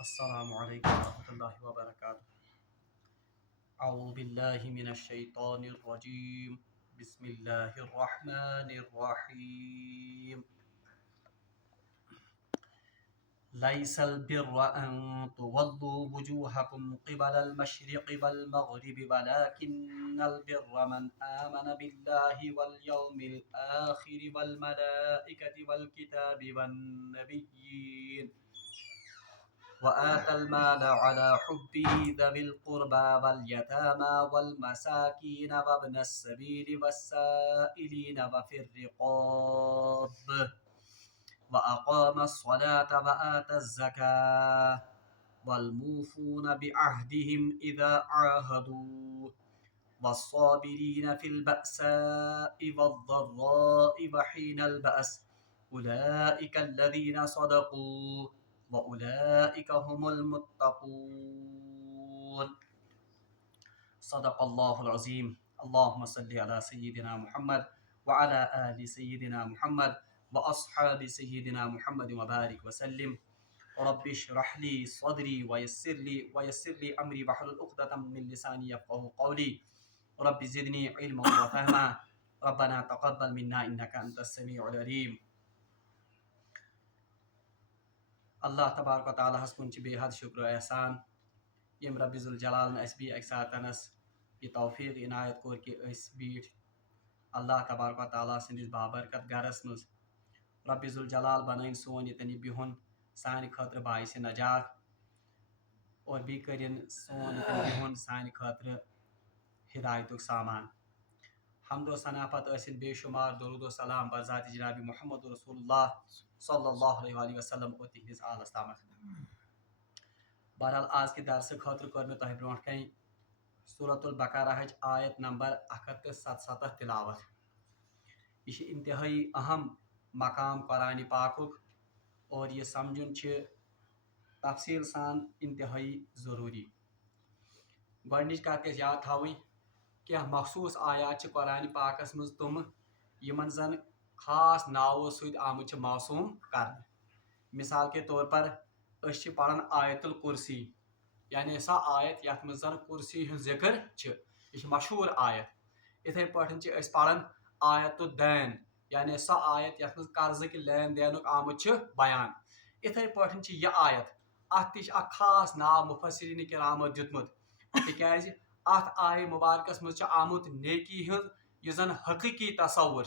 السلام علیکم ورحمۃ اللہ وبرکاتہ۔ اعوذ باللہ من الشیطان الرجیم، بسم اللہ الرحمن الرحیم۔ لیس البر ان تولوا وجوہکم قبل المشرق والمغرب ولکن البر من آمن باللہ والیوم الآخر والملائکۃ والکتاب والنبیین وآتى المال على حبه ذوي القربى واليتامى والمساكين وابن السبيل والسائلين وفي الرقاب وأقام الصلاة وآتى الزكاة والموفون بعهدهم إذا عاهدوا والصابرين في البأساء والضراء وحين البأس أولئك الذين صدقوا وَأُولَئِكَ هُمُ الْمُتَّقُونَ۔ صدق اللہ العظیم۔ اللہم صلی علی سیدنا محمد وعلی آل سیدنا محمد واصحاب سیدنا محمد وبارک وسلم۔ رب اشرح لی صدری ویسر لی امری واحلل عقدۃ من لسانی یفقہوا قولی۔ رب زدنی علما وفہما، ربنا تقبل منا انک انت السمیع العلیم۔ اللہ تبارک و تعالیٰ ہس کن بے حد شکر و احسان یم رب ذوالجلال اس بھی اکہ ساتنس یہ توفیق عنایت کور کہ اس بیٹھ اللہ تبارک و تعالیٰ سندس بابرکت گرس مز۔ رب ذوالجلال بنائن سون یتن یہ بہن سانہ خاطر باعث نجات، اور بی کرن سون یتن بہن سانہ خاطر ہدایت سامان۔ حمد و ثنا پتہ ٲسِن بے شمار درود و سلام بذات جناب محمد رسول اللہ صلی اللہ علیہ وسلم اور تہندس آلس تامت۔ بہرحال آج کے درس خاطر کر میں تہ برونٹ کن سورۃ البقرہ ہچ آیت نمبر 177 تلاوت۔ یہ انتہائی اہم مقام قرآن پاکک، اور یہ سمجھن تفصیل سان انتہائی ضروری۔ گۄڈنِچ کتھ گژھِ یاد تھاوٕنۍ کینٛہہ مخصوص آیات چھ قرآن پاکس مز تم یمن زن خاص ناوو سۭتۍ آمٕتۍ چھِ موسوم کرنہٕ۔ مثال کے طور پر أسۍ چھِ پران آیت الکرسی، یعنی سۄ آیت یتھ منٛز زن کرسی ہُنٛد ذکر چھِ، یہ مشہور آیت۔ اتھے پٲٹھۍ چھِ أسۍ پران آیت الدین، یعنی سۄ آیت یتھ منٛز قرضٕکۍ لین دینُک آمُت چھُ بیان۔ اتھے پٲٹھۍ چھِ یہ آیت، اتھ تہِ چھُ اکھ خاص ناو مفسرین کرامو دیُتمُت، تِکیازِ اتھ آیہ مبارکس مز آمت نیکی ہند یہ زن حقیقی تصور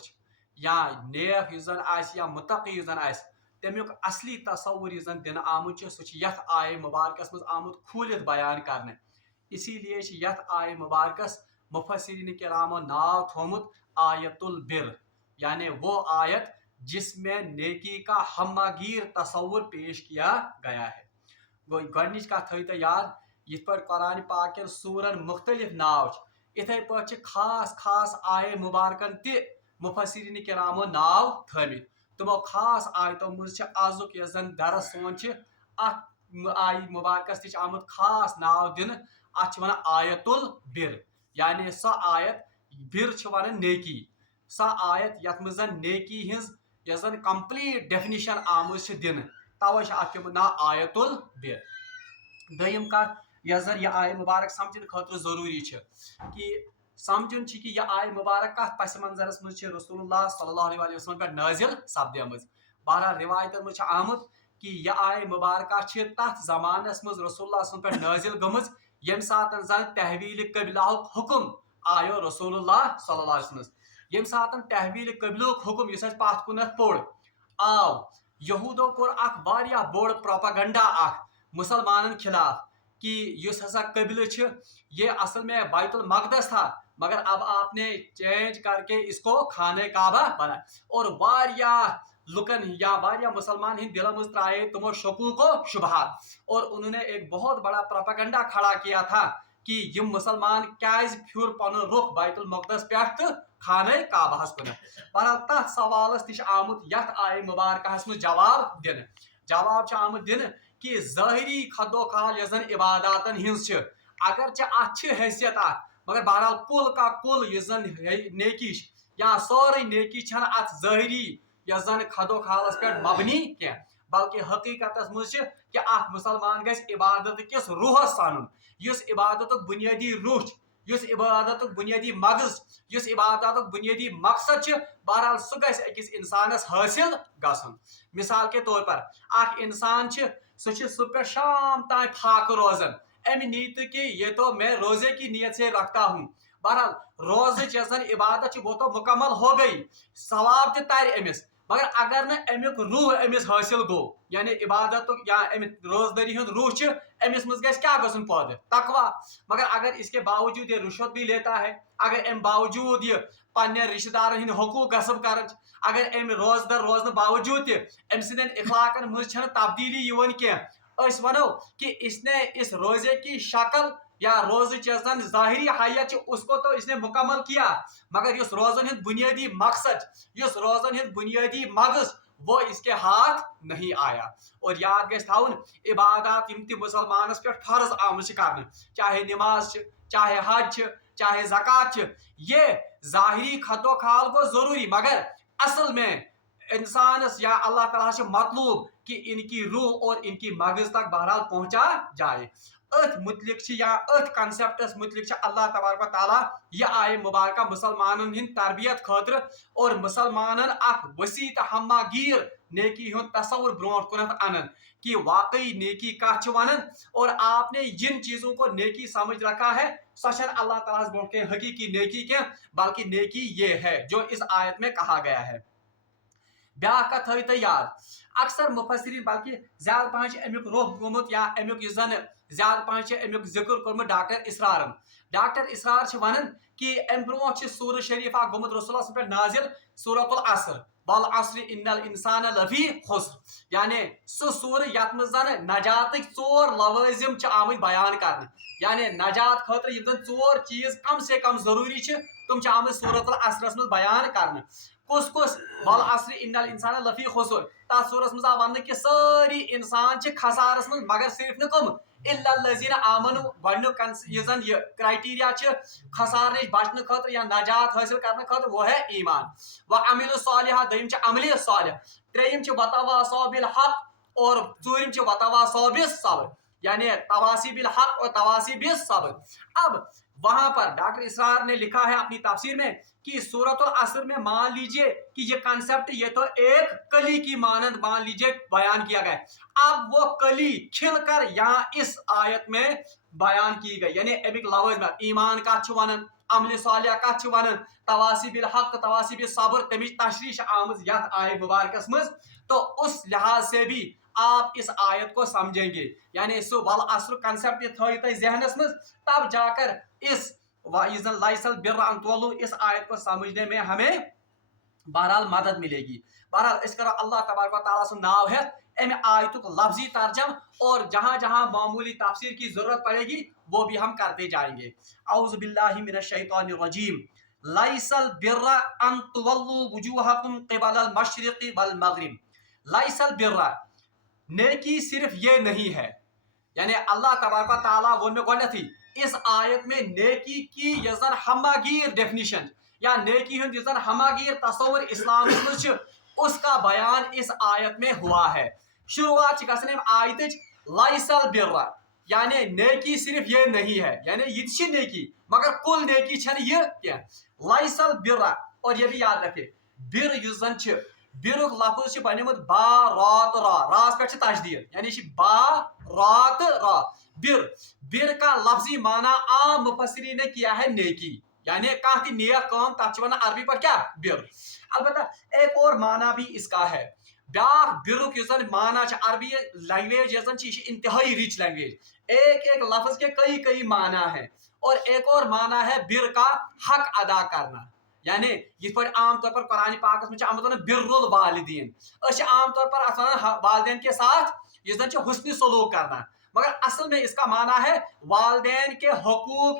یا نیک یس زن آسہِ یا متقی یس زن آسہِ تمیُک اصلی تصور یس زن دن آمت سہ یتھ آیہ مبارکس مز آمت کھولتھ بیان کرنے۔ اسی لیے یتھ آیہ مبارکس مفسرین کرامو ناو تھومت آیت البر، یعنی وہ آیت جس میں نیکی کا ہمگیر تصور پیش کیا گیا ہے۔ گۄڈنِچ کتھ تھٲیِو یاد، یتھ پٲٹھۍ قرآن پاک کٮ۪ن سورن مختلف ناو اتھے پٲٹھۍ خاص خاص آیہ مبارکن تہِ مفسرین کرامو ناو تھٲمٕتۍ۔ تمو خاص آیتو مز آزُک یس زن درس سون اتھ آیہ مبارکس تہِ آمت خاص ناو دنہٕ، اتھ ونان آیت البر، یعنی سۄ آیت بر ونان نیکی، سۄ آیت یتھ منٛز زن نیکی ہنز یس زن کمپلیٹ ڈیفنیشن آمٕژ دنہٕ، توے اتھ پیومُت ناو آیت البر۔ دوٚیِم کتھ یس زن یہ آیہ مبارک سمجھن خاطر ضروری کہ سمجھن کہ یہ آیہ مبارک کت پس منظرس مز رسول اللہ صلی اللہ علیہ وسلم پہ نازل سپدیمٕژ۔ بہرحال روایتن مز آمت کہ یہ آیہ مبارکہ تتھ زمانس مز رسول اللہ صلی اللہ علیہ وسلم پہ نازل گمٕژ یم ساتن زن تحویل قبلہُک حکم آیو رسول اللہ صلی اللہ علیہ وسلم۔ یم ساتن تحویل قبلہُک حکم اس پتھ کُنتھ پوٚر آو، یہودو کور اکھ واریاہ بوڑ پروپیگنڈا اکھ مسلمانن خلاف کہ یس ہسا قبلہ یہ اصل میں بیت المقدس تھا، مگر اب آپ نے چینج کر کے اس کو خانہ کعبہ بنا، اور واریاہ لکن یا واریاہ مسلمان ہند دلوں مز ترائے تمو شکوک و شبہات، اور انہوں نے ایک بہت بڑا پروپیگنڈا کھڑا کیا تھا کہ یہ مسلمان کیازِ پھر پن رخ بیت المقدس پہ تو خانہ کعبہ کن۔ بہرحال تر سوالس تہ آمت یتھ آیہ مبارکہ مز جواب دن، جواب آمت دن کہ ظاہری خدو خال یس زن عباداتن ہنز اگرچہ ات حیثیت مگر بہرحال کل کا کل یس زن نیکی یا سوری نیکی چھن ات ظاہری یس زن خدو خالس پہ مبنی کی، बल्कि हकीकत मज कि अख मुसलमान गस इबादत किस रूहस सानुन युस इबादत बुनियादी रूह युस इबादत बुनियादी मगज युस इबादत बुनियादी मकसद बहरहाल सह गस अकिस इंसानस हासिल गसन। मिसाल के तौर पर अख इंसान सह सुबह शाम तान फाक रोजन अम नीयत कि ये तो मैं रोजे की नीयत से रखता हूँ। बहरहाल रोज इबादत वो तो मुकम्मल हो गई, सवाब तर अमिस, मगर अगर न अमुक रूह अमिस हासिल गो यानी इबादत या रोजदारी हूं रूह अमिस मज गस क्या गसन पौधे तकवा। मगर अगर इसके बावजूद ये रुश्वत भी लेता है, अगर अम बावजूद ये पन्ने रिश्तेदार हंद हकूक गसब कर, अगर अम रोजदार रोजन बावजूद अम सदन इखलाकन मज तब्दीली कह वनो कि इसने इस रोजे की शक्ल या रोज ज़ाहिरी हैयत उसको तो इसने मुकम्मल किया, मगर इस रोजन हंद बुनियादी मकसद इस रोजन हंद बुनियादी मगज वो इसके हाथ नहीं आया। और याद गस थवन इबादत यम मुसलमानस पे फर्ज आम कर, चाहे नमाज चाहे हज चाहे ज़कात ये ज़ाहिरी खतो खाल को जरूरी, मगर असल में इंसानस या अल्लाह ताला से मतलूब कि इनकी रूह और इनकी मगज तक बहरहाल पहुंचा जाए। अथ मुतलिक या अथ कंसेप्टस मुतलिक अल्लाह तबारक ताला यह आय मुबारक मुसलमानन हिंद तरबियत खतर और मुसलमानन अख वसी तो हमागीर नेकी हुंद तस्वुर ब्रोट कुनत अनन कि वाकई नेकी कह वनन और आपने जिन चीजों को नेकी समझ रखा है सच अल्लाह ताला ब्रोट के हकीकी नेकी के, बल्कि नेकी ये है जो इस आयत में कहा गया है। ब्या कथ थो याद अक्सर मुफसरीन बल्कि ज्यादा पहन अमुक रोह गोमुत या अमुक ज्यादा पहन अमुक जिक्र कोर्मुत डॉक्टर इसरारन। डॉक्टर इसरार वनन कि अम ब्रो सूर शरीफ गोमुत रसूलुल्लाह पे नाजिल सूरतुल असर वल असर इन्नल इंसान लफी खुस्र, यानी सह सूर यत मज नजात चोर लवाजिम आमत बयान कर, यानी नजात खतर यम चोर चीज कम से कम जरूरी तुम आमत सूरतुल असरस मज बयान कर। कुस कुस वल असर इन्नल इंसान लफी खुस्र तथ सूरस मज वन कि सारी इंसान खसारस मज, मगर सिर्फ न कम इल्लल्लज़ीना आमनु गडनुक यह क्राइटेरिया खसार बचने खतर या नजात हासिल करने खतर वो है ईमान व अमिल सालिहा, दयिम अमल सालिह, त्रेयिम वतवासौ बिल हक और चूरिम वतवासौ बिस सब्र, यानी तवासी बिल हक और तवासी बिस सब्र। अब वहां पर डॉक्टर इसरार ने लिखा है अपनी तफसीर में कि सूरतुल असर में मान लीजिए कि ये कॉन्सेप्ट ये तो एक कली की मानंद मान लीजिए बयान किया गया, अब वो कली खिलकर यहाँ इस आयत में बयान की गई, यानी अमिक लफ्ज में ईमान का वनन अमल सालिह का वनन तवासी बिल हक तवासी बिल सब्र तमिच तशरीह आमज यथ आय मुबारकस मज। तो उस लिहाज से भी आप इस आयत को समझेंगे, यानी सो वल असर कंसेप्ट थो जहनस मज, तब जाकर इस लाइसल बिर्र अन तुवल्लू इस आयत को समझने में हमें बहरहाल मदद मिलेगी। बहरहाल इस करो अल्लाह तबारक व तआला सु नाव है अम आयतुक लफ्जी तर्जम और जहां जहां मामूली तफसीर की जरूरत पड़ेगी वो भी हम करते जाएंगे। औज़ु बिल्लाहि मिनश शैतानिर रजीम लाइसल बिर्र अन तुवल्लू वुजूहकुम क़िबलल मशरिक़ि वल मग़रिब। लाइसल बिर्र नेकी सिर्फ ये नहीं है, यानी अल्लाह तबारक व तआला वो में गोडथी इस आयत में नेकी की यजन हमागीर डेफिनेशन या नेकी हुंद यजन हमागीर तस्वुर इस्लाम में उसका बयान इस आयत में हुआ है। शुरुआत गसने आयत लाइसल बिर्र, यानी नेकी सिर्फ ये नहीं है, यानी ये नेकी मगर कुल नेकी छन ये क्या लाइसल बिर्र। और ये भी याद रखे बिर युजन बिरुक लफ्ज बनिमुत बा रात रा रास पे तशदीद, यानी बा रात रा बिर। बिर का लफ्जी माना आम मुफस्सिरीन ने किया है नेकी, यानी कहा नेक काम तथ वन अरबी पर क्या बिर। अलबत्ता एक और माना भी इसका है, ब्याख बिरुक यन माना अरबी लैंग्वेज इंतहाई रिच लैंग्वेज, एक एक लफ्ज के कई कई माना है। और एक और माना है बिर का हक अदा करना, यानी यिथ पर आम तौर पर कुरान पाक में आमत बिर्रुल वालिदीन, आम तौर पर वालिदैन के साथ यह हुस्न सलूक करना, मगर असल में इसका माना है वालिदैन के हकूक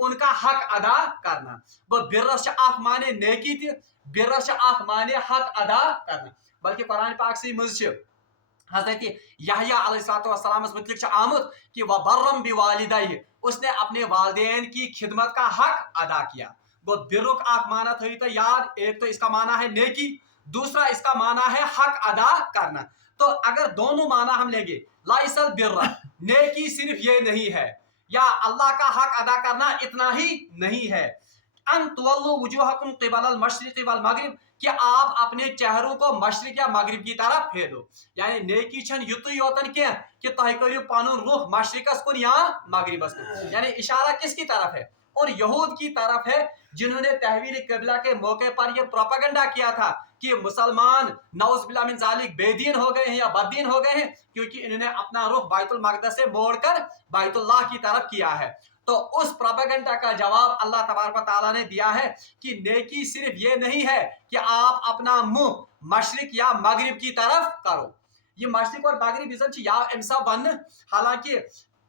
उनका हक अदा करना। गो बिर्रस अख माने नेकी ति बिर्रस अख माने हक अदा करना। बल्कि कुरान पाक से मज हजरत यहया अलैहिस्सलाम मुतलिक आमद कि वबर्रम बिवालिदैहि, उसने अपने वालिदैन की खिदमत का हक अदा किया। गो बिरुक आख माना थी तो याद, एक तो इसका माना है नेकी, दूसरा इसका माना है हक अदा करना। तो अगर दोनों माना हम लेंगे, लाइसल बिर्रा, नेकी सिर्फ ये नहीं है, या अल्लाह का हक अदा करना इतना ही नहीं है, अन तुवल्लु वुजूहकुम क़िबल मशरिक़ वल मग़रिब, कि आप अपने चेहरों को मशरिक या मगरिब की तरफ फेरो। यानी नेकी छन युतु योतन क्या कि तह करियो पनुन रुख मशरिकस कुन या मगरिबस कुन, यानी इशारा किसकी तरफ है? और यहूद की तरफ है, जिन्होंने तहवील क़िबला के मौके पर यह प्रोपेगेंडा किया था कि मुसलमान नौज़ बिल्लाह मिन ज़ालिक बेदीन हो गए हैं या बददीन हो गए हैं, क्योंकि इन्होंने अपना रुख बैतुल मक़दस से मोड़कर बैतुल्लाह की तरफ किया है। तो उस प्रोपेगेंडा का जवाब अल्लाह तबारक व तआला ने दिया है कि नेकी सिर्फ ये नहीं है कि आप अपना मुंह मशरिक या मगरिब की तरफ करो। ये मशरिक और मगरिब इज़न या इमसा बन, हालांकि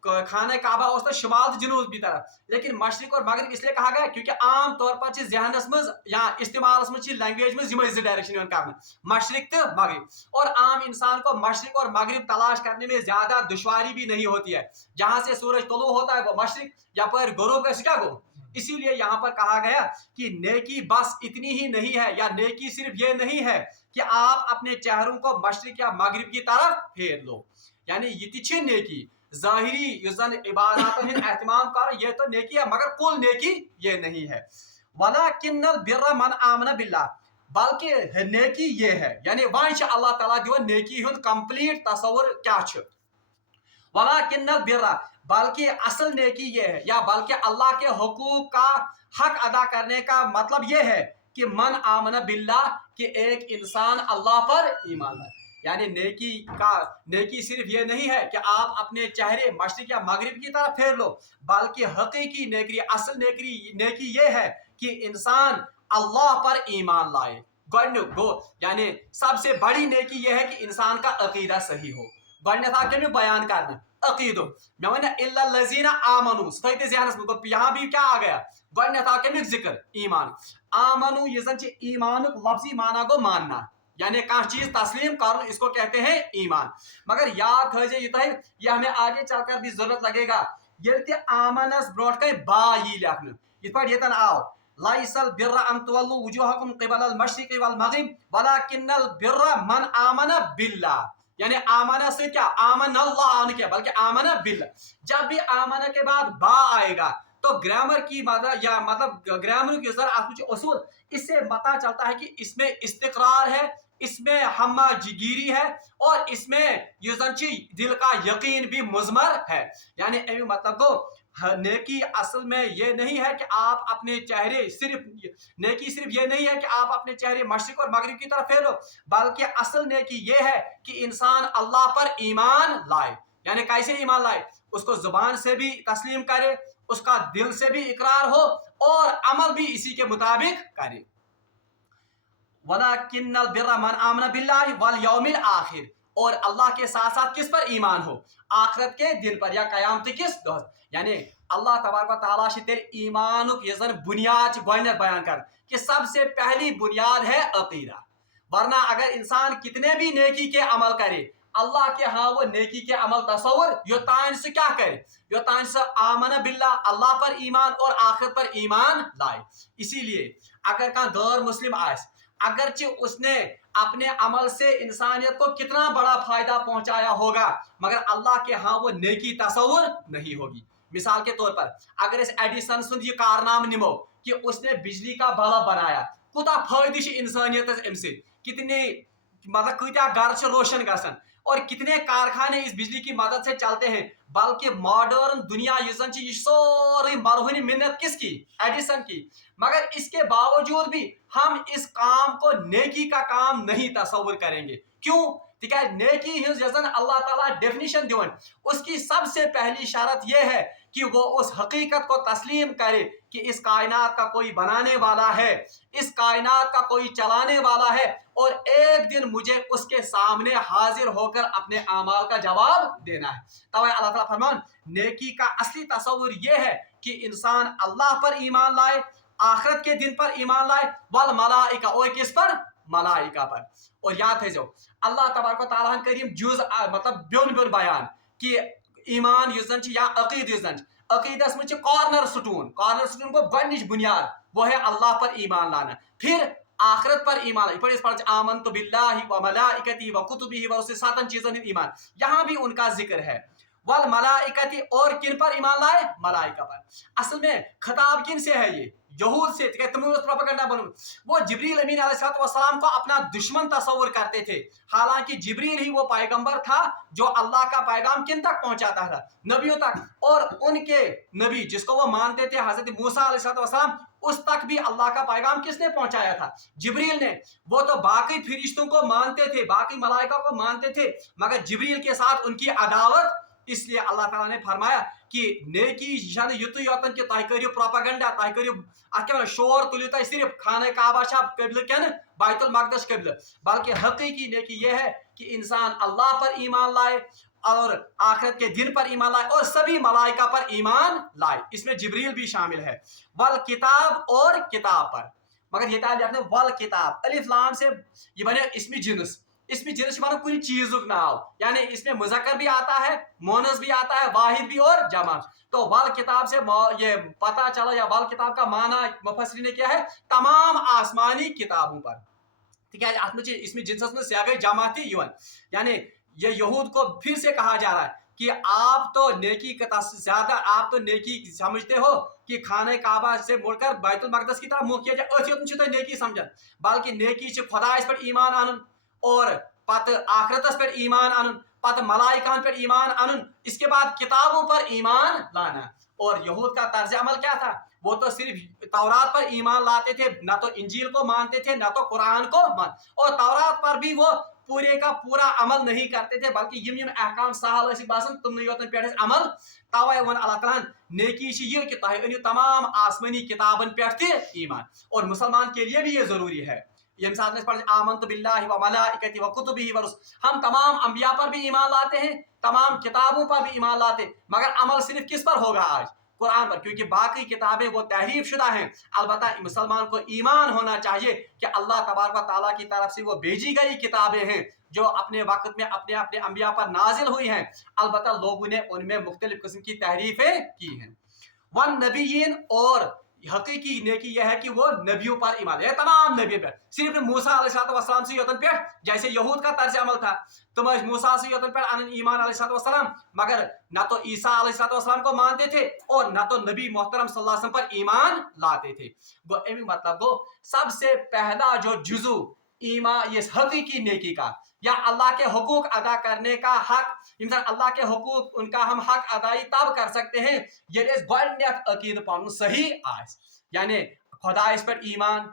खाना काबा उस शुमाल जनूब की तरफ, लेकिन मशरिक और मगरिब इसलिए कहा गया क्योंकि आम तौर पर जहनस मज या इस्तेमाल लैंग्वेज में डायरेक्शन कर मशरिक तो मगरिब, और आम इंसान को मशरिक और मगरिब तलाश करने में ज्यादा दुश्वारी भी नहीं होती है। जहां से सूरज तुलू होता है वो मशरिक, या पर गुरूब का क्या गो। इसीलिए यहाँ पर कहा गया कि नेकी बस इतनी ही नहीं है, या नेकी सिर्फ ये नहीं है कि आप अपने चेहरों को मशरिक या मगरिब की तरफ फेर लो। यानी ये नेकी ज़ाहिरी युज़न इबादत में एहतमाम कर, ये तो नेकी है, मगर कुल नेकी ये नहीं है। वलाकिन्नल बिर्रा मन आमन बिल्लाह, बल्कि नेकी ये है, यानी वहाँ से अल्लाह ताला दिवन नेकी हुन कंप्लीट तस्वुर क्या छ। वलाकिन्नल बिर्रा, बल्कि असल नेकी ये है, या बल्कि अल्लाह के हुकूक का हक अदा करने का मतलब ये है कि मन आमन बिल्लाह, कि एक इंसान अल्लाह पर ईमान लाए। यानी नेकी सिर्फ ये नहीं है कि आप अपने चेहरे मशरिक या मगरिब की तरफ फेर लो, बल्कि हकीकी नेकी, असल नेकी ये है कि इंसान अल्लाह पर ईमान लाए। गो यानी सबसे बड़ी नेकी ये है कि इंसान का अकीदा सही हो। गया बयान करना अकीदो मे वन इल्ला लजीना आमनु, यहाँ भी क्या आ गया, गमिक जिक्र ईमान। आमनु ये ईमान लफ्जी माना गो मानना, यानी कह चीज तस्लीम कर, इसको कहते हैं ईमान। मगर याद थो ये हमें आगे चलकर भी जरूरत लगेगा। ये आमनस ब्रोट कई बा यी लेखन ये आओ, लाइसल बिर्रा अन तुवल्लु वुजूहकुम क़िबल मशरिक़ वल मग़रिब वलाकिन्नल बिर्रा मन आमन बिल्लाह। यानी आमना से क्या, आमन अल्लाह आने के, बल्कि आमना बिल्लाह। जब भी आमना के बाद बा आएगा तो ग्रामर की मतलब ग्रामर की कुछ उसूल, इससे पता चलता है कि इसमें इस्तिक़रार है, इसमें हम्मा जिगिरी है, और इसमें दिल का यकीन भी मुज़मर है। यानी मतलब को नेकी असल में ये नहीं है कि आप अपने चेहरे नेकी सिर्फ ये नहीं है कि आप अपने चेहरे मशरिक और मगरिब की तरफ फेरो, बल्कि असल नेकी ये है कि इंसान अल्लाह पर ईमान लाए। यानी कैसे ईमान लाए, उसको जुबान से भी तस्लीम करे, उसका दिल से भी इकरार हो, और अमल भी इसी के मुताबिक करे। वलाकिन्नल बिर्रा मन आमन बिल्लाहि वल यौमिल आखिर, और अल्लाह के साथ साथ किस पर ईमान हो, आखिरत के दिन पर या कयामत किस दोस्त। यानी अल्लाह तबारक व तआला से तेरे ईमानुक यजन बुनियाद गोइनर बयान कर कि सबसे पहली बुनियाद है अकीदा। वरना अगर इंसान कितने भी नेकी के अमल करे, अल्लाह के हाँ वो नेकी के अमल तस्वुर योतान से क्या करे, योतान से आमन बिल्लाह, अल्लाह पर ईमान और आखिरत पर ईमान लाए। इसीलिए अगर कहाँ गैर मुस्लिम आए, अगरचे उसने अपने अमल से इंसानियत को कितना बड़ा फायदा पहुंचाया होगा, मगर अल्लाह के हाँ वो नेकी तस्वुर नहीं होगी। मिसाल के तौर पर अगर इस एडिसन सुन ये कारनाम निमो कि उसने बिजली का बल्ब बनाया, कुता फायदे इंसानियत अमसे, कितने मतलब कत्या घर रोशन गसन, और कितने कारखाने इस बिजली की मदद से चलते हैं। बल्कि मॉडर्न दुनिया ये सारी मरहुनी मिन्नत किसकी, एडिसन की, मगर इसके बावजूद भी हम इस काम को नेकी का काम नहीं तस्वुर करेंगे। क्यों? ठीक है, नेकी जन अल्लाह ताला डेफिनेशन दिवन, उसकी सबसे पहली शर्त यह है कि वो उस हकीकत को तस्लीम करे कि इस कायनात का कोई बनाने वाला है, इस कायनात का कोई चलाने वाला है, और एक दिन मुझे उसके सामने हाजिर होकर अपने अमाल का जवाब देना है। तब अल्लाह ताला फरमान नेकी का असली तस्वुर यह है कि इंसान अल्लाह पर ईमान लाए, आखिरत के दिन पर ईमान लाए, वल मलाइका, और किस पर, मलाइका पर। और याद है जो अल्लाह तबारक व तआला करीम जुज मतलब ब्योन ब्योन बयान कि ईमान युजन या अकीद युजन, अकीदस में कॉर्नर स्टोन को गनिश बुनियाद वो है अल्लाह पर ईमान लाना, फिर आखिरत पर ईमान लाए। आमन्तु बिल्लाहि व मलाइकतिहि व कुतुबिहि व रुसुलिहि, 7 चीज़ों में ईमान, यहाँ भी उनका जिक्र है। वल मलाइकति, और किन पर ईमान लाए? मलाइका पर। असल में खिताब किन से है? ये यहूद से। प्रोपेगेंडा बनो, वो जिब्रील अमीन अलैहिस्सलाम को अपना दुश्मन तस्वुर करते थे, हालांकि जिब्रील ही वो पैगंबर था जो अल्लाह का पैगाम किन तक पहुंचाता था? नबियों तक। और उनके नबी जिसको वो मानते थे हजरत मूसा अलैहिस्सलाम, उस तक भी अल्लाह का पैगाम किसने पहुंचाया था? जिब्रील ने। वो तो बाकी फरिश्तों को मानते थे, बाकी मलाइका को मानते थे, मगर जिब्रील के साथ उनकी अदावत। इसलिए अल्लाह ताला ने फरमाया कि नेकी जन युत योतन कि तय करियो प्रोपेगेंडा, तय करियो क्या शोर तुलियो तय सिर्फ खाने काबा कबिल क्या बैतुल मकदस कबिल, बल्कि हकीकी नेकी यह है कि इंसान अल्लाह पर ईमान लाए और आखिरत के दिन पर ईमान लाए और सभी मलाइका पर ईमान लाए। इसमें जिब्रील भी शामिल है। वल किताब, और किताब पर, मगर ये तालिब वल किताब अलिफ लाम से ये बने इसमें जिन्स। इसमें जिन्स मानो कोई चीजुक नाव, यानी इसमें मुज़क्कर भी आता है, मोनस भी आता है, वाहिद भी और जमा। तो वल किताब से ये पता चला, या वल किताब का माना मुफस्सिरीन ने क्या है? तमाम आसमानी किताबों पर। ठीक है, इसमें जिन्स में से आ गई जमाती युवन, यानी ये यहूद को फिर से कहा जा रहा है कि आप तो नेकी का ज्यादा, आप तो नेकी समझते हो कि खाने काबा से मुड़कर बैतुल मकदस की तरफ मुंह किया जाए, तो नेकी समझन, बल्कि नेकी खुदा इस पर ईमान आनन और पत आखिरतस पर ईमान आनन, पत मलाइकान पर ईमान आनन, इसके बाद किताबों पर ईमान लाना। और यहूद का तर्ज अमल क्या था? वो तो सिर्फ तौरात पर ईमान लाते थे, ना तो इंजील को मानते थे, ना तो कुरान को मान, और तौरात पर भी वो पूरे का पूरा अमल नहीं करते थे, बल्कि यम अहकाम सहल बासन तुम पे अमल। तवे वन अल्लाह ताला नेकी ये कि तुम तमाम आसमानी किताबन पे ईमान, और मुसलमान के लिए भी ये जरूरी है। यम साथ में पढ़े आमन्तु बिल्लाहि व मलाइकतिहि व कुतुबिहि व रुसुलिहि, हम तमाम अंबिया पर भी ईमान लाते हैं, तमाम किताबों पर भी ईमान लाते हैं, मगर अमल सिर्फ किस पर होगा? आज कुरान पर, क्योंकि बाकी किताबें वो तहरीफ शुदा हैं। अलबत्ता मुसलमान को ईमान होना चाहिए कि अल्लाह तबारक व तआला की तरफ से वो भेजी गई किताबें हैं जो अपने वक्त में अपने अपने अंबिया पर नाजिल हुई हैं। अलबत्ता लोगों ने उनमें मुख्तलिफ किस्म की तहरीफें की हैं। वन नबीयीन, और हकीकी नेकी यह है कि वो नबियों पर ईमान है, तमाम नबियों पर। सिर्फ मूसा अलैहिस्सलाम से योतन पे, जैसे यहूद का तर्ज अमल था, तुम मूसा से योतन पर ईमान अलैहिस्सलाम, मगर ना तो ईसा अलैहिस्सलाम को मानते थे और ना तो नबी मोहतरम सल्लल्लाहु अलैहि वसल्लम पर ईमान लाते थे। वो मतलब वो सबसे पहला जो जुजू ईमान ये हकीकी नेकी का, या अल्लाह के हुकूक अदा करने का हक, इंसान अल्लाह के हुकूक उनका हम हक अदाई तब कर सकते हैं ये अकीद पान सही आज, यानी खुदा इस पर ईमान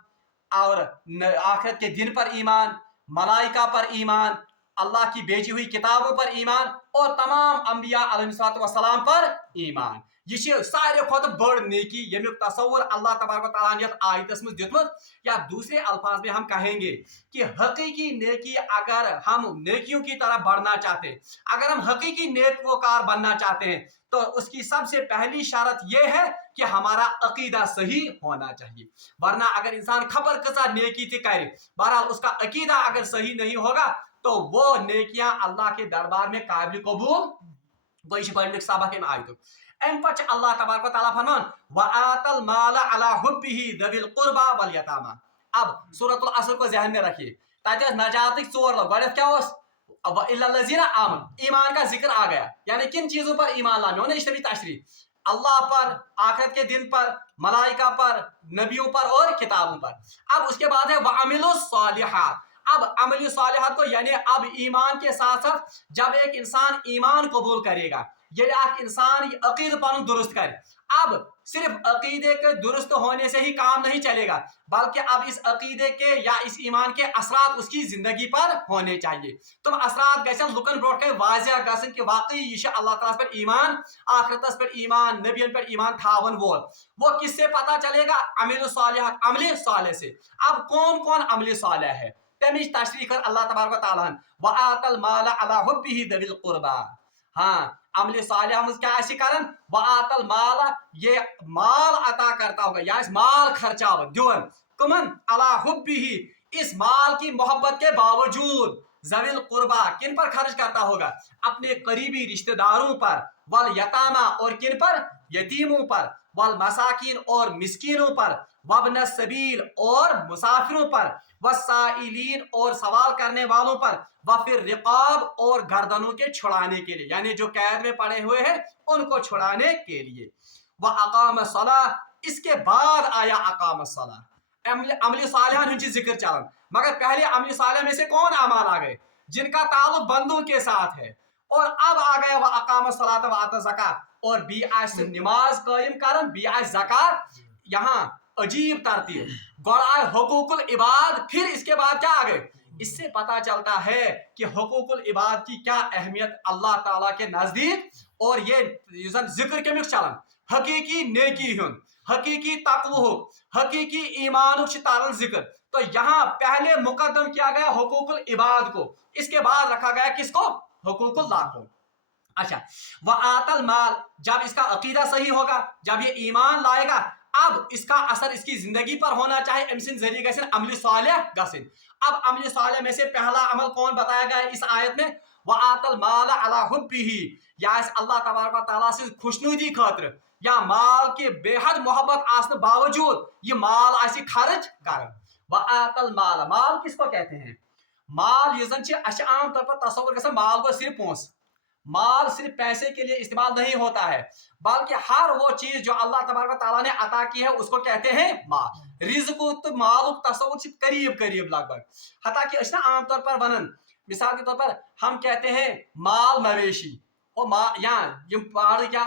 और आखिरत के दिन पर ईमान, मलाइका पर ईमान, अल्लाह की भेजी हुई किताबों पर ईमान और तमाम अंबिया अलैहिस्सलाम पर ईमान। ये सारे खुद बड़ नेकी यमुक तस्वुर अल्लाह तबारक व तआला ने आयतस में दितमत, या दूसरे अल्फाज में हम कहेंगे कि हकीकी नेकी, अगर हम नेकियों की तरफ बढ़ना चाहते हैं, अगर हम हकीकी नेककार बनना चाहते हैं, तो उसकी सबसे पहली शर्त यह है कि हमारा अकीदा सही होना चाहिए। वरना अगर इंसान खबर कसा नेकी थी करे, बहरहाल उसका अकीदा अगर सही नहीं होगा तो वो नेकियां अल्लाह के दरबार में काबिल कबूल वही सबक में आयत। अम पे अल्लाह तबारक व तआला फरमान व आतल माल अला हुब्बिही दविल कुर्बा वल यतामा। अब सूरतुल असर को ज़हन में रखिए, ताकि नजात चोर लोग गड क्या इल्लल्लज़ीना आमन, ईमान का जिक्र आ गया, यानी किन चीजों पर ईमान लाने होने इश्तरी तशरी, अल्लाह पर, आखिरत के दिन पर, मलाइका पर, नबियों पर और किताबों पर। अब उसके बाद है वअमिलुस सालिहात। अब अमल सालिहात को, यानी अब ईमान के साथ साथ जब एक इंसान ईमान कबूल करेगा, ये इंसान अकीद पान दुरुस्त करे, अब सिर्फ अकीदे के दुरुस्त होने से ही काम नहीं चलेगा, बल्कि अब इस अकीदे के या इस ईमान के असरात उसकी जिंदगी पर होने चाहिए। तुम असरात गसन लुकन ब्रोट के वाजिया गसन कि वाकई ये अल्लाह ताला पर ईमान, आखिरत पर ईमान, नबियन पर ईमान थावन वो किससे पता चलेगा? अमल सालिहात, अमल साले से। अब कौन कौन अमल साले है तमीज तशरीह कर अल्लाह तबारक व तआला व आतल माल अला हुब्बिही दविल कुर्बा। हाँ, अमल सालिह क्या कारण व आतल माल, ये माल अता करता होगा, या इस माल खर्चा दिवन कुमन अला हुब्बिही, इस माल की मोहब्बत के बावजूद, जविल कुर्बा किन पर खर्च करता होगा? अपने करीबी रिश्तेदारों पर, वल यतामा और किन पर? यतीमों पर, वल मसाकिन और मिस्कीनों पर, वब्न सबील और मुसाफिरों पर, वसाइलीन और सवाल करने वालों पर, व फिर रिकाब और गर्दनों के छुड़ाने के लिए, यानी जो कैद में पड़े हुए हैं उनको छुड़ाने के लिए। व अकाम सलाह, इसके बाद आया अकाम सलाह, अमली सालिहान हुंची जिक्र चलन, मगर पहले अमली सालिह में से कौन अमाल आ गए जिनका ताल्लुक बंदों के साथ है, और अब आ गया व अकाम सलात व आता ज़कात, और बी आस नमाज कायम करन, बी आस ज़कात। यहाँ अजीब तरतीब, गौर आए हुकूकुल इबाद, फिर इसके बाद क्या आ गए। इससे पता चलता है कि हुकूकुल इबाद की क्या अहमियत अल्लाह ताला के नजदीक, और ये जिक्र के चलन हकीकी नेकी हुन, हकीकी तकवो, हकीकी ईमान तारन जिक्र। तो यहाँ पहले मुकद्दम किया गया हुकूकुल इबाद को, इसके बाद रखा गया किसको, हुकूकुल्लाह को। अच्छा, वह आतल माल, जब इसका अकीदा सही होगा, जब ये ईमान लाएगा, अब इसका असर इसकी जिंदगी पर होना चाहिए। अमसिन जरिए गसिन अमली सालिह गसिन। अब अमली सालिह में से पहला अमल कौन बताया गया इस आयत में, वह आतल माल अला हुब्बिही, या इस अल्लाह तबारक व तआला से खुशनुदी खातिर, या माल के बेहद मोहब्बत आसने बावजूद ये माल आसी खर्च कर। वह आतल माल, माल किसको कहते हैं, माल ये जन आम तौर पर तस्वुर गसन माल को सिर्फ पोंस, माल सिर्फ पैसे के लिए इस्तेमाल नहीं होता है, बल्कि हर वो चीज जो अल्लाह तबारक व तआला ने अता की है उसको कहते हैं माल। रिज़्क़ तो माल तस्वुर से करीब करीब लगभग, हता कि आम तौर पर बनन, मिसाल के तौर पर हम कहते हैं माल मवेशी, और माल या पहाड़ क्या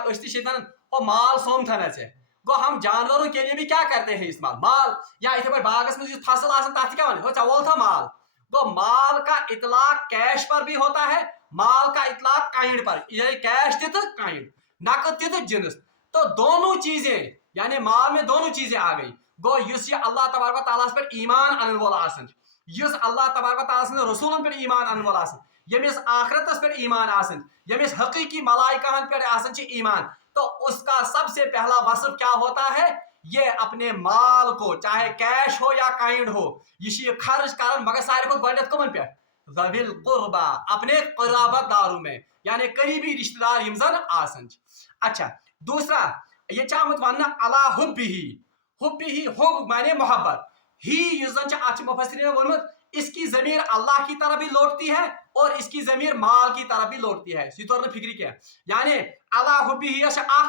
और माल सोम थन से गो, हम जानवरों के लिए भी क्या करते हैं इस्तेमाल माल, या इथे पर बागस में फसल आसन ताकि क्या वो चावल था माल। तो माल का इतलाक कैश पर भी होता है, माल का इतलाक काइंड पर, यानी कैश तित काइंड, नकद तित जिन्स। तो दोनों चीजें, यानी माल में दोनों चीजें आ गई। गो युस ये अल्लाह तबारक व तआला पर ईमान अनन वोल आसन, युस अल्लाह तबारक व तआला सं रसूलन पर ईमान अनन वोल आसन, यमिस आखिरतस पर ईमान आसन, यमिस हकीकी मलाइकाहन पर आसन छि ईमान। तो उसका सबसे पहला वसफ क्या होता है, ये अपने माल को, चाहे कैश हो या काइंड हो, ये खर्च कर, मगर सारे को गडत कमन पे ज़विल कुर्बा, अपने क़राबतदारों में, यानी करीबी रिश्तेदार यमजन आसन। अच्छा, दूसरा ये चाहत वन्ना अला हुब्बिही, हुब्बिही हुब माने मोहब्बत, ही युजन आज मुफस्सिरीन ने वोनमत इसकी ज़मीर अल्लाह की तरफ भी लौटती है और इसकी ज़मीर माल की तरफ भी लौटती है। इसी तौर पर फिक्री क्या है, यानी अला हुब्बिही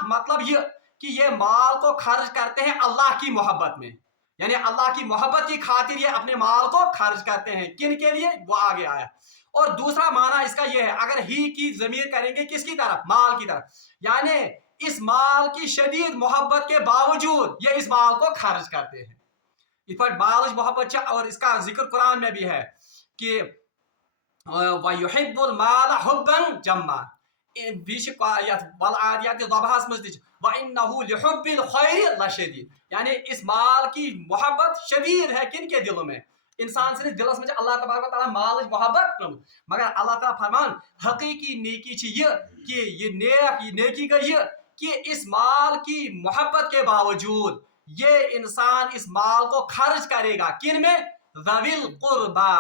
मतलब ये कि ये माल को खर्च करते हैं अल्लाह की मोहब्बत में, यानी अल्लाह की मोहब्बत की खातिर ये अपने माल को खर्च करते हैं। किन के लिए, वो आगे आया। और दूसरा माना इसका ये है, अगर ही की ज़मीर करेंगे किसकी तरफ, माल की तरफ, यानी इस माल की शदीद मोहब्बत के बावजूद ये इस माल को खर्च करते हैं। इस पर माल मोहब्बत, और इसका जिक्र कुरान में भी है कि वयुहिब्बुल माल हुब्बन जम्मा, यानी इस माल की मोहब्बत शदीद है किन के दिलों में, इंसान से दिलस में अल्लाह तबारक व तआला माल मोहब्बत, मगर अल्लाह ताला फरमान हकीकी नेकी छि ये कि ये नेकी का ये कि इस माल की मोहब्बत के बावजूद ये इंसान इस माल को खर्च करेगा किन में, ज़विल कुर्बा,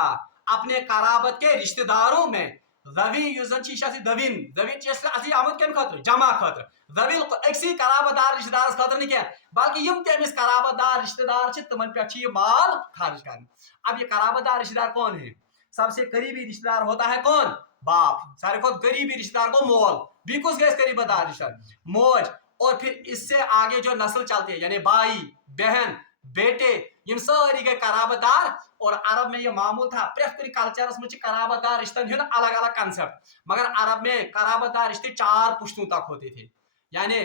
अपने कराबत के रिश्तेदारों में। ज़वी युजन शीशा से दविन, दविन चेस असली आमद केम खातिर जमा खातिर, ज़विल एक्सी कराबतदार रिश्तेदार खातिर नहीं क्या, बल्कि यम तेमिस कराबतदार रिश्तेदार छ तमन पे ये माल खर्च कर। अब ये कराबतदार रिश्तेदार कौन है, सबसे करीबी रिश्तेदार होता है कौन, बाप, सारे को गरीबी रिश्तेदार को मोल, बिकुस गैस करीबदार रिश्तेदार मौज, और फिर इससे आगे जो नस्ल चलती है, यानी भाई बहन बेटे, यम सारी गए कराबतदार। और अरब में ये मामूल था, प्रेफर कल्चरस में कराबतदार रिश्तन अलग अलग कंसेप्ट, मगर अरब में कराबतदार रिश्ते 4 पुश्तों तक होते थे, यानी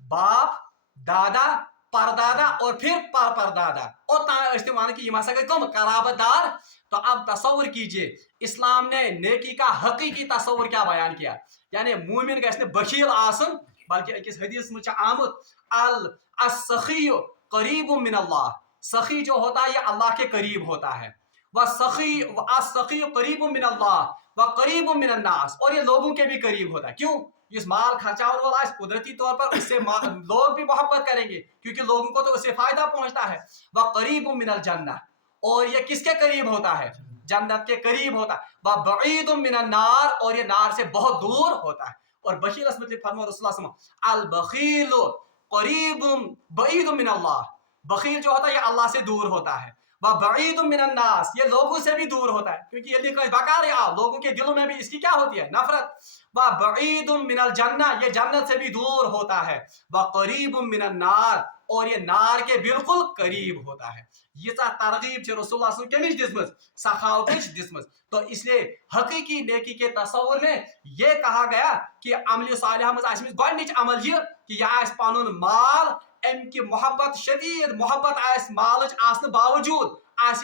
बाप, दादा, परदादा और फिर परदादा, और की कम कराबतदार। तो अब तस्वुर कीजिए इस्लाम ने नेकी का हकीकी तस्वुर क्या बयान किया, यानी मोमिन गैस बखील आसन, बल्कि अकिस हदीस में आमद अल सखी करीब मिन अल्लाह, सखी जो होता है ये अल्लाह के करीब होता है, वह सखी करीब मिन अल्लाह व करीब मिन अन्नास, और ये लोगों के भी करीब होता है। क्यों, इस माल खर्चाने वाला इस कुदरती तौर पर उससे लोग भी मोहब्बत करेंगे क्योंकि लोगों को तो उससे फायदा पहुंचता है। वह करीब मिनल जन्नह, और ये किसके करीब होता है, जन्नत के करीब होता है। वह बईद मिनन नार, और ये नार से बहुत दूर होता है। और बशीर फरमाया रसूलुल्लाह अल बखील करीब बईद मिन अल्लाह, बखील जो होता है ये अल्लाह से दूर होता है। वह बईद मिनन नास, ये लोगों से भी दूर होता है, क्योंकि ये लिखा बकार लोगों के दिलों में भी इसकी क्या होती है, नफरत। वह बईद मिनल जन्ना, ये जन्नत से भी दूर होता है। वह करीब मिनन नार, और ये नार के बिल्कुल करीब होता है। ये तरगीब रसूलुल्लाह कमिश दिसमज, सखावत दिसमज। तो इसलिए हकीकी नेकी के तस्वुर में ये कहा गया कि अमल सालिह मज गोडनिच अमल ये कि यह पनुन माल अमि मोहब्बत शदीद मोहब्बत माल आसने बावजूद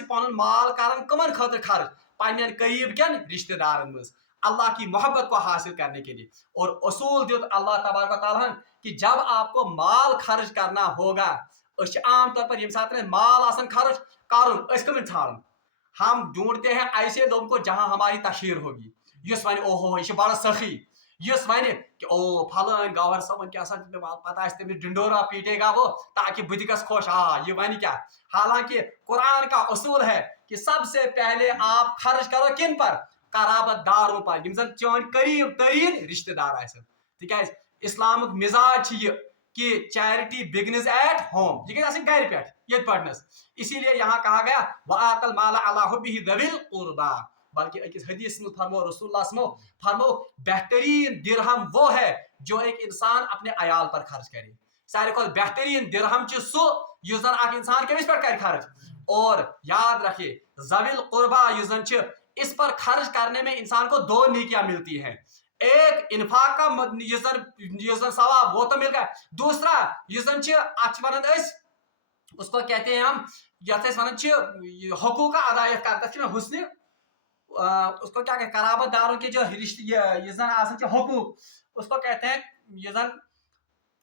पनुन माल कर कमन खतर खर्च, पन्न करीब कन रिश्तेदारन मज अल्लाह की मोहब्बत को हासिल करने के लिए। और असूल दित अल्लाह तबारक व तआला कि जब आपको माल खर्च करना होगा, आम तौर पर ये साथ माल आसन खर्च करुन छाड़न, हम ढूंढते हैं ऐसे लोगों को जहां हमारी तशहीर होगी, युस वन ओहो यह बड़ा सखी, युस वन कि ओ फलान गवर साहब क्या पता तमिस डिंडोरा पीटेगा वो ताकि बुध गस खुश, ये वन क्या। हालांकि कुरान का असूल है कि सबसे पहले आप खर्च करो किन पर, कराबतदारों पर, यम जन चन करीब तरीन रिश्तेदार तिक इस्लामुक मिजाज ये कि चैरिटी बिगनिज एट होम, ये गई घर पे ये पढ़नस। इसीलिए यहाँ कहा गया वआतल माल अला हुब्बिहि दविल कुर्बा, बल्कि एक हदीस में फरमो रसूलुल्लाह फरमो बेहतरीन दिरहम वो है जो एक इंसान अपने अयाल पर खर्च करे। सारे को बेहतरीन दिरहम सो युस जन इंसान कमिस पर कर खर्च। और याद रखिए जविल कुर्बा युस जन इस पर खर्च करने में इंसान को दो नेकियां मिलती हैं। एक इन्फाक का सवाब वो तो मिल गया, दूसरा उसको कहते हैं हम हकूक अदायत करता हुस्न, उसको क्या कहते हैं कराबतदारों के जो हकूक, उसको कहते हैं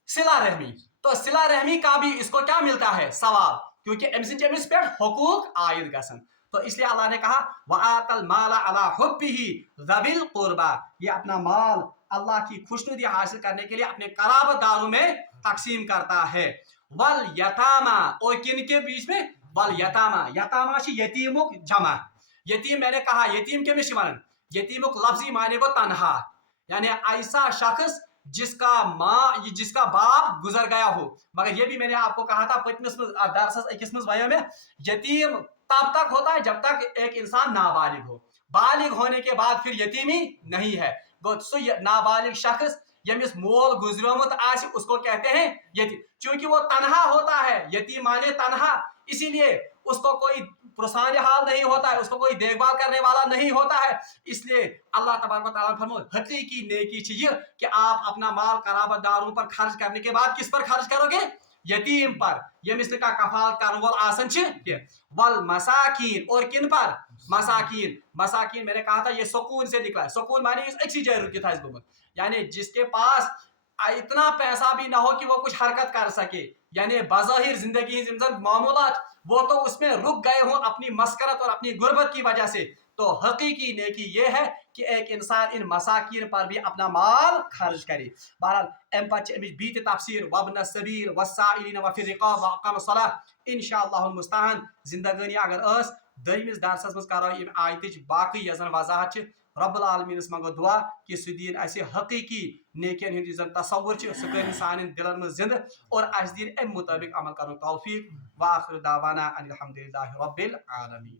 सिला रहमी। तो सिला रहमी का भी इसको क्या मिलता है, सवाब, क्योंकि अमिस पे हकूक आयद गसन। तो इसलिए अल्लाह ने कहा वआतल माल अला हुब्बिहि ज़विल कुर्बा, ये अपना माल अल्लाह की खुशनुदी हासिल करने के लिए अपने कराबतदारों में तकसीम करता है। वल यतामा, और किन के बीच में, वल यतामा, यतामा यतीमुक जमा, यतीम मैंने कहा यतीम के मिशन, यतीमुक लफ्जी माने को तनहा, यानी ऐसा शख्स जिसका बाप गुजर गया हो। मगर ये भी मैंने आपको कहा था पचमिस दरसस में, यतीम तब तक होता है जब तक एक इंसान नाबालिग हो, बालिग होने के बाद फिर यतीमी नहीं है। नाबालिग शख्स यमिस मोल गुजरोमुत आसि उसको कहते हैं यतीम, क्योंकि वो तनहा होता है, यतीम माने तनहा, इसीलिए उसको कोई पुरसान हाल नहीं होता है, उसको कोई देखभाल करने वाला नहीं होता है। इसलिए अल्लाह तबारक व तआला फरमाए हकीकी नेकी चाहिए कि आप अपना माल कराबतदारों पर खर्च करने के बाद किस पर खर्च करोगे, यतीम पर, यमिस का कफालत करने वाला आसन वल मसाकीन, और किन पर, मसाकीन। मसाकीन मैंने कहा था ये सुकून से निकला है, सुकून माने एक जय रुकी था, यानी जिसके पास इतना पैसा भी ना हो कि वो कुछ हरकत कर सके, यानी बाज़ाहिर जिंदगी मामूलात वो तो उसमें रुक गए हों अपनी मस्करत और अपनी गुर्बत की वजह से। तो हकीकी नेकी ये है कि एक इंसान इन मसाकीन पर भी अपना माल खर्च करे। बहरहाल अमिच बीत तफसीर वबन सबील वसाइलिन व फिर रिकाब व अकाम सलाह इंशाअल्लाहुल मुस्तान जिंदगानी अगर दमिस दरसस मज करो इन आयतिच बाकी यजन वजाहत रब्बुल आलमीन मंगो दुआ कि सु दीन असे हकीकी नेकियन हिंद जन तसव्वुर सह कर सान दिलन में जिंद, और अस दीन अमि मुताबिक अमल कर तौफीक। व आखिर दावाना अनिल हम्दुलिल्लाहि रब्बिल आलमीन।